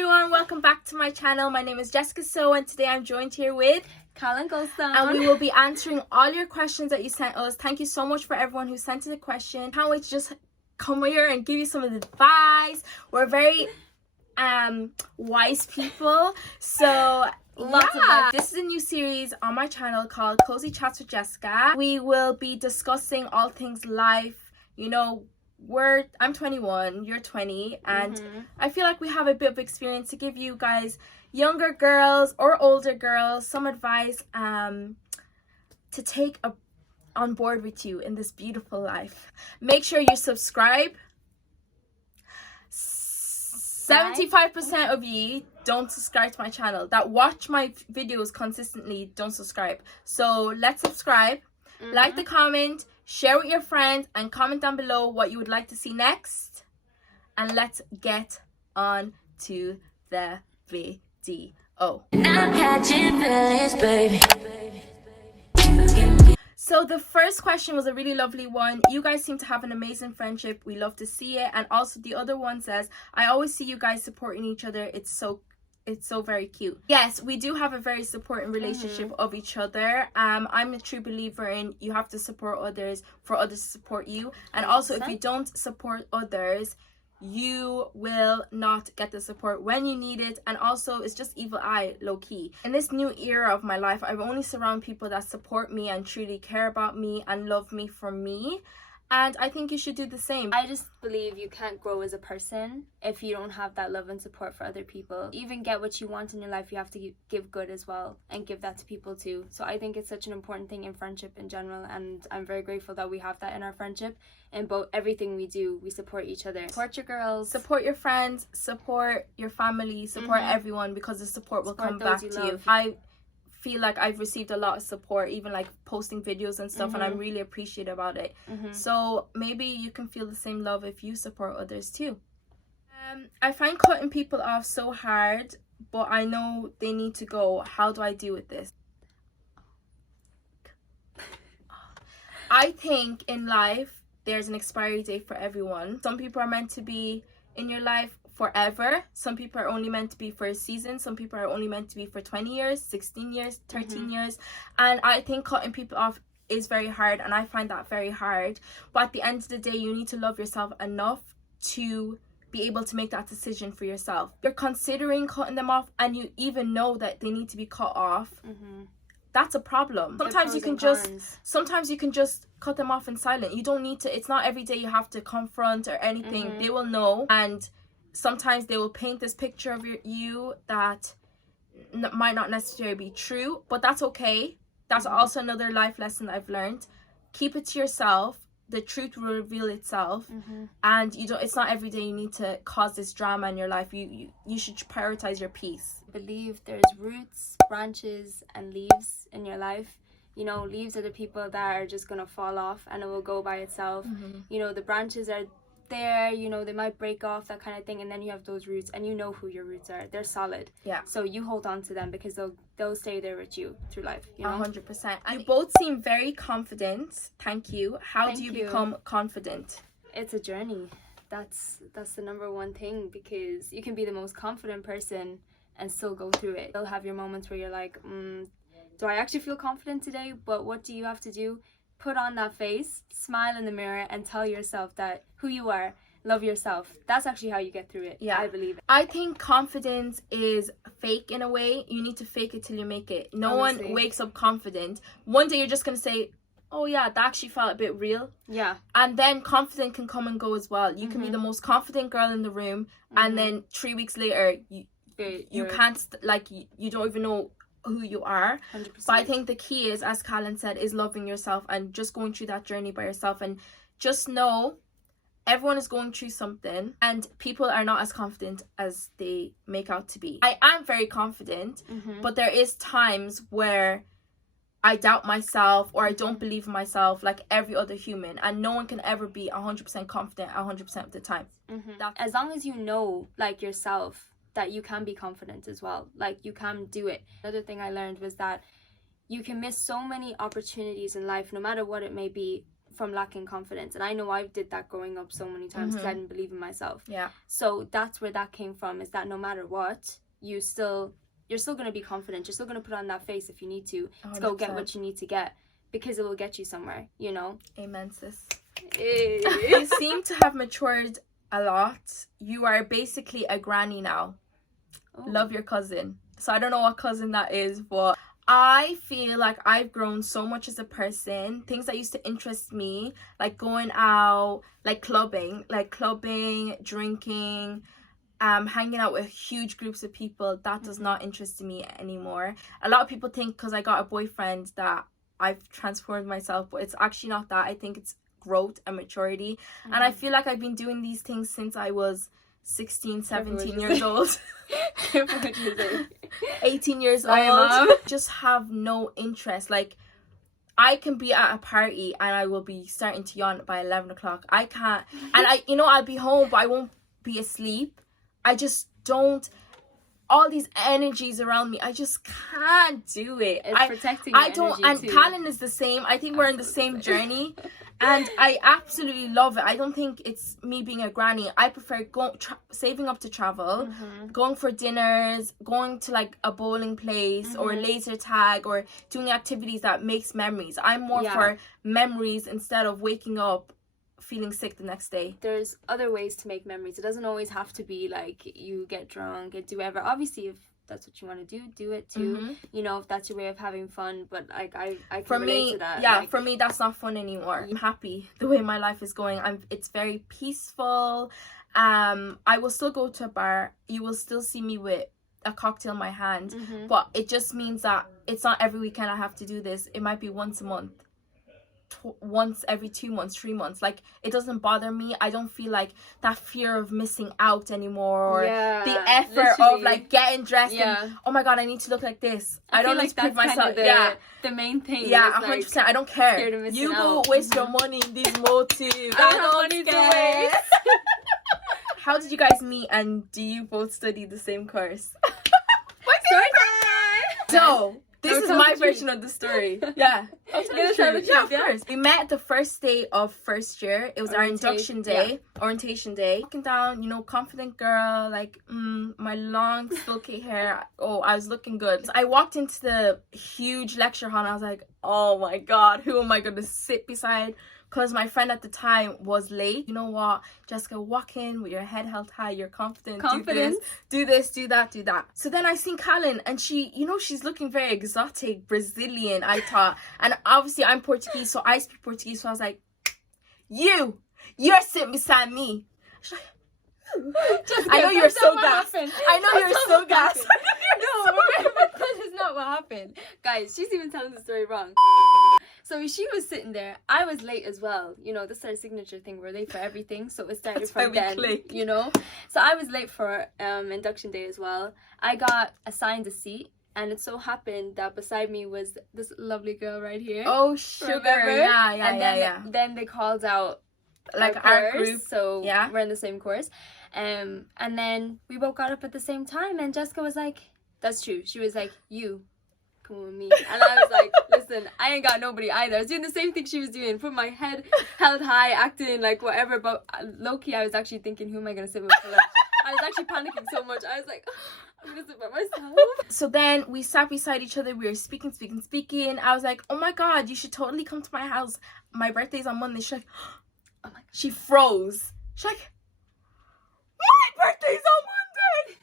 everyone, welcome back to my channel. My name is Jessica and today I'm joined here with Colin Goldstone. And we will be answering all your questions that you sent us. Thank you so much for everyone who sent in a question. Can't wait to just come here and give you some of the advice. We're very wise people, so lots of advice. This is a new series on my channel called Cozy Chats with Jessica. We will be discussing all things life. You know, I'm 21, you're 20, and I feel like we have a bit of experience to give you guys, younger girls or older girls, some advice to take on board with you in this beautiful life. Make sure you subscribe. 75% of you don't subscribe to my channel, that watch my videos consistently don't subscribe. So let's subscribe, like the comment, share with your friends, and comment down below what you would like to see next. And let's get on to the video. So the first question was a really lovely one. You guys seem to have an amazing friendship. We love to see it. And also the other one says, I always see you guys supporting each other. It's so very cute. Yes, we do have a very supporting relationship of each other. I'm a true believer in you have to support others for others to support you. And also if you don't support others, you will not get the support when you need it. And also it's just evil eye, low-key. In this new era of my life, I only surround people that support me and truly care about me and love me for me. And I think you should do the same. I just believe you can't grow as a person if you don't have that love and support for other people. Even get what you want in your life, you have to give good as well and give that to people too. So I think it's such an important thing in friendship in general, and I'm very grateful that we have that in our friendship. In both everything we do, we support each other. Support your girls. Support your friends, support your family, support everyone, because the support will come back to you. I feel like I've received a lot of support, even like posting videos and stuff, and I'm really appreciative about it. So maybe you can feel the same love if you support others too. I find cutting people off so hard, but I know they need to go. How do I deal with this? I think in life there's an expiry date for everyone. Some people are meant to be in your life forever. Some people are only meant to be for a season. Some people are only meant to be for 20 years, 16 years, 13 years. And I think cutting people off is very hard, and I find that very hard. But at the end of the day, you need to love yourself enough to be able to make that decision for yourself. You're considering cutting them off and you even know that they need to be cut off. That's a problem. Sometimes you can just cut them off in silence. You don't need to, it's not every day you have to confront or anything. They will know, and sometimes they will paint this picture of you that might not necessarily be true, but that's okay. That's also another life lesson I've learned. Keep it to yourself. The truth will reveal itself, and it's not every day you need to cause this drama in your life. You should prioritize your peace. Believe there's roots, branches, and leaves in your life. You know, leaves are the people that are just gonna fall off and it will go by itself. You know, the branches are there, you know, they might break off, that kind of thing, and then you have those roots, and you know who your roots are. They're solid. Yeah. So you hold on to them because they'll stay there with you through life, you know? 100%. And you both seem very confident. Thank you. How do you become confident? It's a journey. That's the number one thing, because you can be the most confident person and still go through it. You'll have your moments where you're like, do I actually feel confident today? But what do you have to do? Put on that face, smile in the mirror, and tell yourself that who you are. Love yourself. That's actually how you get through it. Yeah, I believe it. I think confidence is fake in a way. You need to fake it till you make it. No one wakes up confident. One day you're just gonna say, oh yeah, that actually felt a bit real. Yeah. And then confidence can come and go as well. You can be the most confident girl in the room, and then 3 weeks later you can't, like, you don't even know who you are. 100%. But I think the key is, as Colin said, is loving yourself and just going through that journey by yourself. And just know everyone is going through something, and people are not as confident as they make out to be. I am very confident, but there is times where I doubt myself or I don't believe in myself, like every other human, and no one can ever be 100% confident 100% of the time. As long as you know, like, yourself, that you can be confident as well, like, you can do it. Another thing I learned was that you can miss so many opportunities in life, no matter what it may be, from lacking confidence. And I know I did that growing up so many times because I didn't believe in myself. Yeah. So that's where that came from, is that no matter what, you're still going to be confident. You're still going to put on that face if you need to 100%. go get what you need to get, because it will get you somewhere, you know? Amen, sis. You seem to have matured a lot. You are basically a granny now. Oh. Love your cousin. So I don't know what cousin that is, but I feel like I've grown so much as a person. Things that used to interest me, like going out, like clubbing, drinking, hanging out with huge groups of people, that does not interest me anymore. A lot of people think because I got a boyfriend that I've transformed myself, but it's actually not that. I think it's growth and maturity. And I feel like I've been doing these things since I was 16, 17 years old. 18 years old. Just have no interest. Like, I can be at a party and I will be starting to yawn by 11 o'clock. I can't. And I'll be home, but I won't be asleep. I just don't. All these energies around me, I just can't do it. It's protecting your energy and too. Callan is the same. I think we're in the same journey, and I absolutely love it. I don't think it's me being a granny. I prefer saving up to travel, going for dinners, going to like a bowling place or laser tag, or doing activities that makes memories. I'm more for memories instead of waking up feeling sick the next day. There's other ways to make memories. It doesn't always have to be like you get drunk and do whatever. Obviously, if that's what you want to do it too. You know, if that's your way of having fun. But like I can relate to that. Yeah, for me that's not fun anymore. I'm happy the way my life is going. It's very peaceful. I will still go to a bar. You will still see me with a cocktail in my hand. But it just means that it's not every weekend I have to do this. It might be once a month. Once every 2 months, 3 months. Like, it doesn't bother me. I don't feel like that fear of missing out anymore, or the effort of like getting dressed and oh my god, I need to look like this. I don't like to prove myself. The main thing. 100%. I don't care. You go waste your money in these motives. I don't care. How did you guys meet, and do you both study the same course? Story time. So this is my version of the story. Yeah. Of course. We met the first day of first year. It was our induction day, orientation day. Walking down, confident girl, like, my long, silky hair. Oh, I was looking good. So I walked into the huge lecture hall and I was like, oh my god, who am I going to sit beside? Because my friend at the time was late. You know what, Jessica, walk in with your head held high. You're confident. Do this, do that. So then I seen Callan, and she, she's looking very exotic, Brazilian, I thought. And obviously I'm Portuguese, so I speak Portuguese. So I was like, you're sitting beside me. She's like, Jessica, I know you're so gassed. I know you're so gassed. No, that is not what happened. Guys, she's even telling the story wrong. So she was sitting there. I was late as well. This is our signature thing. We're late for everything. So it started from then, So I was late for induction day as well. I got assigned a seat. And it so happened that beside me was this lovely girl right here. Oh, sugar. Remember? Yeah. Then they called out like our group. So we're in the same course. And then we both got up at the same time. And Jessica was like, that's true. She was like, you come with me. And I was like, listen, I ain't got nobody either. I was doing the same thing she was doing. Put my head held high, acting like whatever. But low-key, I was actually thinking, who am I going to sit with for lunch? I was actually panicking so much. I was like, I'm going to sit by myself. So then we sat beside each other. We were speaking. I was like, oh my god, you should totally come to my house. My birthday's on Monday. She's like, oh my god. She froze. She's like, my birthday's on Monday.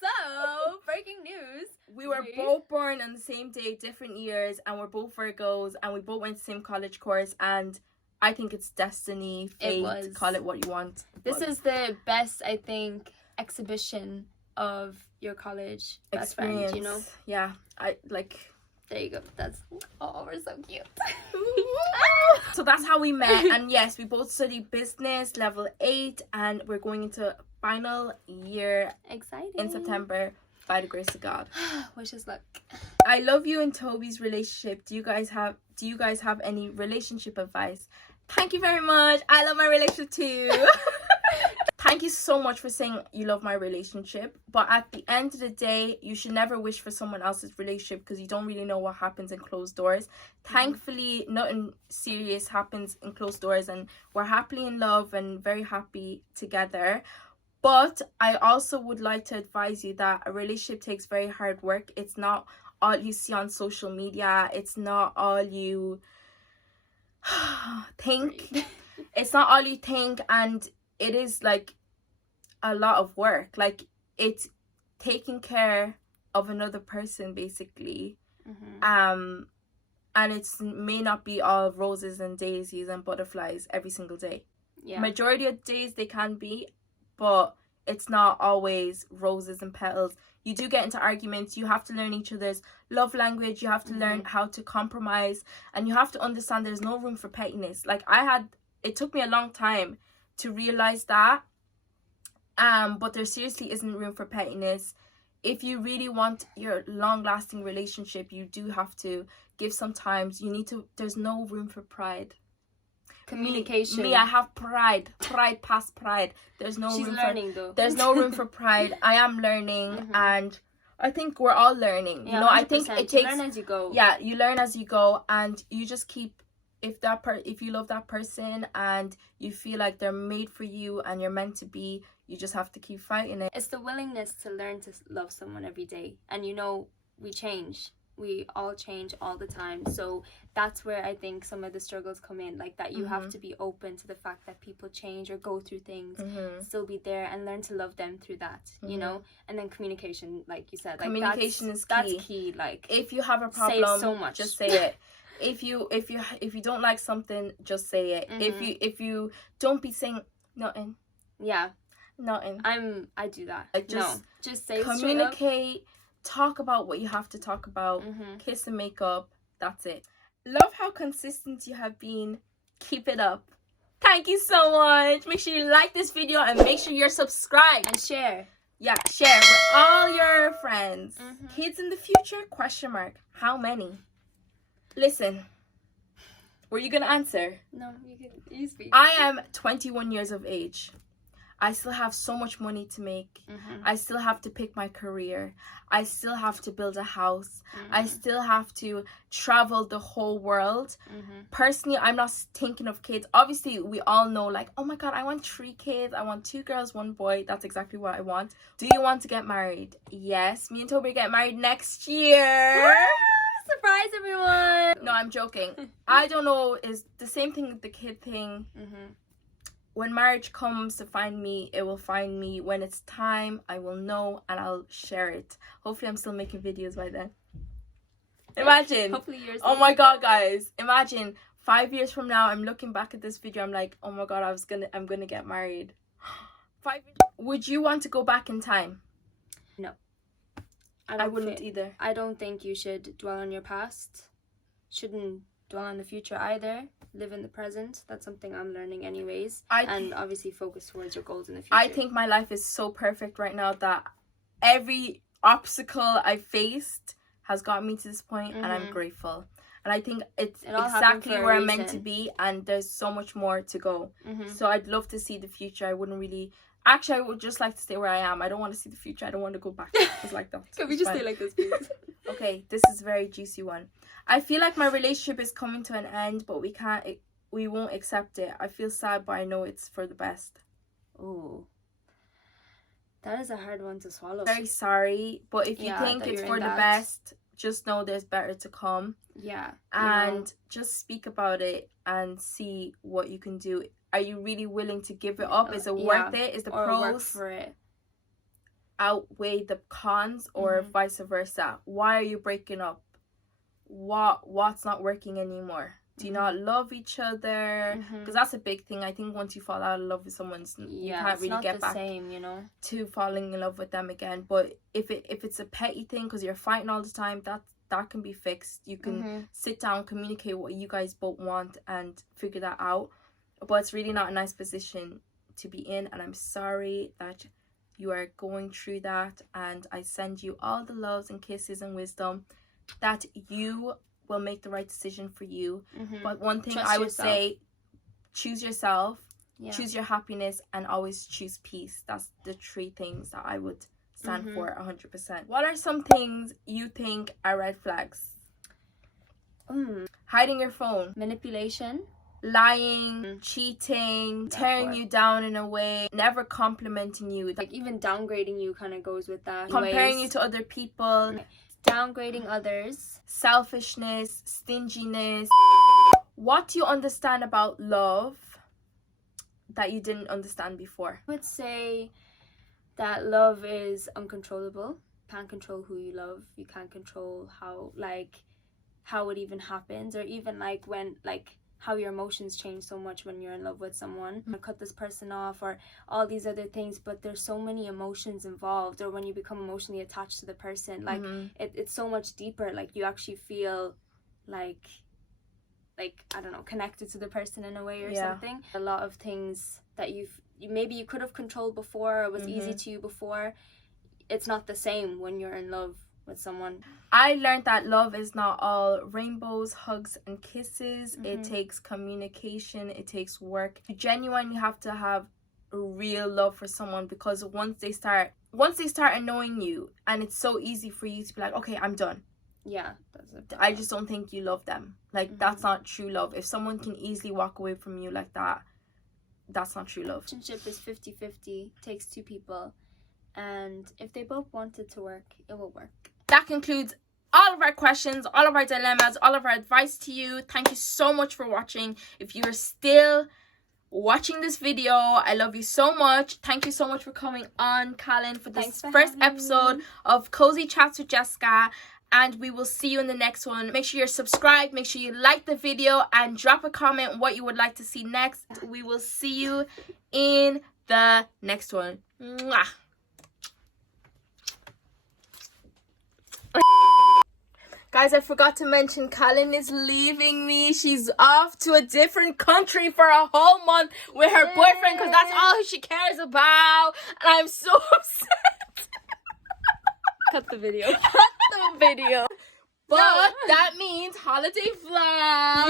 So, breaking news. We were both born on the same day, different years, and we're both Virgos, and we both went to the same college course, and I think it's destiny, fate, call it what you want. This is the best, I think, exhibition of your college best friend, Yeah, there you go. We're so cute. So that's how we met, and yes, we both study business, level 8, and we're going into final year. Exciting. In September, by the grace of God. Wish us luck. I love you and Toby's relationship. Do you guys have any relationship advice? Thank you very much. I love my relationship too. Thank you so much for saying you love my relationship. But at the end of the day, you should never wish for someone else's relationship because you don't really know what happens in closed doors. Thankfully, nothing serious happens in closed doors, and we're happily in love and very happy together. But I also would like to advise you that a relationship takes very hard work. It's not all you see on social media. It's not all you think. It's not all you think, and it is like a lot of work. Like, it's taking care of another person basically. And it's may not be all roses and daisies and butterflies every single day. Majority of days they can be, but it's not always roses and petals. You do get into arguments. You have to learn each other's love language. You have to learn how to compromise, and you have to understand there's no room for pettiness. Like, it took me a long time to realize that, but there seriously isn't room for pettiness. If you really want your long-lasting relationship, you do have to give some time. There's no room for pride. Communication. Me, I have pride past pride. There's no She's room learning though. There's no room for pride. I am learning, and I think we're all learning. Yeah, I think it takes, you learn as you go. Yeah, you learn as you go, and you just keep, if you love that person and you feel like they're made for you and you're meant to be, you just have to keep fighting it. It's the willingness to learn to love someone every day. And we change. We all change all the time. So that's where I think some of the struggles come in, like that you have to be open to the fact that people change or go through things, still be there and learn to love them through that, and then communication, like you said, like communication is key. That's key. Like, if you have a problem, saves so much. Just say it. If you don't like something, just say it. If you don't be saying nothing. Yeah. Nothing. I do that. Like, just say, communicate, talk about what you have to talk about, kiss and make up. That's it. Love how consistent you have been. Keep it up. Thank you so much. Make sure you like this video and make sure you're subscribed and share. Yeah, share with all your friends. Kids in the future? Question mark. How many? Listen. Were you gonna answer? No, you speak. I am 21 years of age. I still have so much money to make. I still have to pick my career. I still have to build a house. I still have to travel the whole world. Personally, I'm not thinking of kids. Obviously, we all know, like, oh my God, I want 3 kids. I want 2 girls, 1 boy. That's exactly what I want. Do you want to get married? Yes. Me and Toby get married next year. Surprise, everyone. No, I'm joking. I don't know. It's the same thing with the kid thing. When marriage comes to find me, it will find me. When it's time, I will know and I'll share it. Hopefully, I'm still making videos by then. Imagine. Hopefully, yours. Oh my God, guys! Imagine 5 years from now, I'm looking back at this video. I'm like, oh my God, I'm gonna get married. 5 years. Would you want to go back in time? No. I wouldn't either. I don't think you should dwell on your past. Shouldn't dwell on the future either. Live in the present. That's something I'm learning anyways. And obviously focus towards your goals in the future. I think my life is so perfect right now that every obstacle I faced has got me to this point, and I'm grateful. And I think it's exactly where I'm meant to be, and there's so much more to go. So I'd love to see the future. I wouldn't really... Actually, I would just like to stay where I am. I don't want to see the future. I don't want to go back. It's like that. Can we just stay like this, please? Okay, this is a very juicy one. I feel like my relationship is coming to an end, but we won't accept it. I feel sad, but I know it's for the best. Oh, that is a hard one to swallow. Very sorry, but if you think it's for the best, just know there's better to come. Yeah. And just speak about it and see what you can do. Are you really willing to give it up? Is it worth it? Is the pros work for it outweigh the cons, or vice versa? Why are you breaking up? What's not working anymore? Do you not love each other? Because that's a big thing. I think once you fall out of love with someone, you can't really get back to falling in love with them again. But if it's a petty thing because you're fighting all the time, that can be fixed. You can sit down, communicate what you guys both want, and figure that out. But it's really not a nice position to be in, and I'm sorry that you are going through that, and I send you all the loves and kisses and wisdom that you will make the right decision for you. But one thing I would say, choose yourself. Yeah. choose your happiness, and always choose peace. That's the 3 things that I would stand for 100%. What are some things you think are red flags? Hiding your phone, Manipulation, lying, cheating, tearing you down in a way, never complimenting you, like even downgrading you kind of goes with that. comparing you to other people, downgrading others, selfishness, stinginess. What do you understand about love that you didn't understand before? I would say that love is uncontrollable. You can't control who you love. You can't control how it even happens, or even like when how your emotions change so much when you're in love with someone. I cut this person off, or all these other things, but there's so many emotions involved. Or when you become emotionally attached to the person, like it's so much deeper. Like you actually feel like I don't know, connected to the person in a way or something. A lot of things that you maybe you could have controlled before, or was easy to you before, it's not the same when you're in love with someone. I learned that love is not all rainbows, hugs, and kisses. It takes communication. It takes work. You genuinely have to have a real love for someone, because once they start annoying you, and it's so easy for you to be like, okay, I'm done. Yeah, I just don't think you love them. Like that's not true love. If someone can easily walk away from you like that, that's not true love. Relationship is 50-50, takes 2 people, and if they both want it to work, it will work. That concludes all of our questions, all of our dilemmas, all of our advice to you. Thank you so much for watching. If you are still watching this video, I love you so much. Thank you so much for coming on, Callan, for this first episode of Cozy Chats with Jessica. And we will see you in the next one. Make sure you're subscribed. Make sure you like the video and drop a comment what you would like to see next. We will see you in the next one. Mwah. Guys, I forgot to mention Callan is leaving me. She's off to a different country for a whole month with her boyfriend, because that's all she cares about. And I'm so upset. Cut the video. The video. But that means holiday vlog.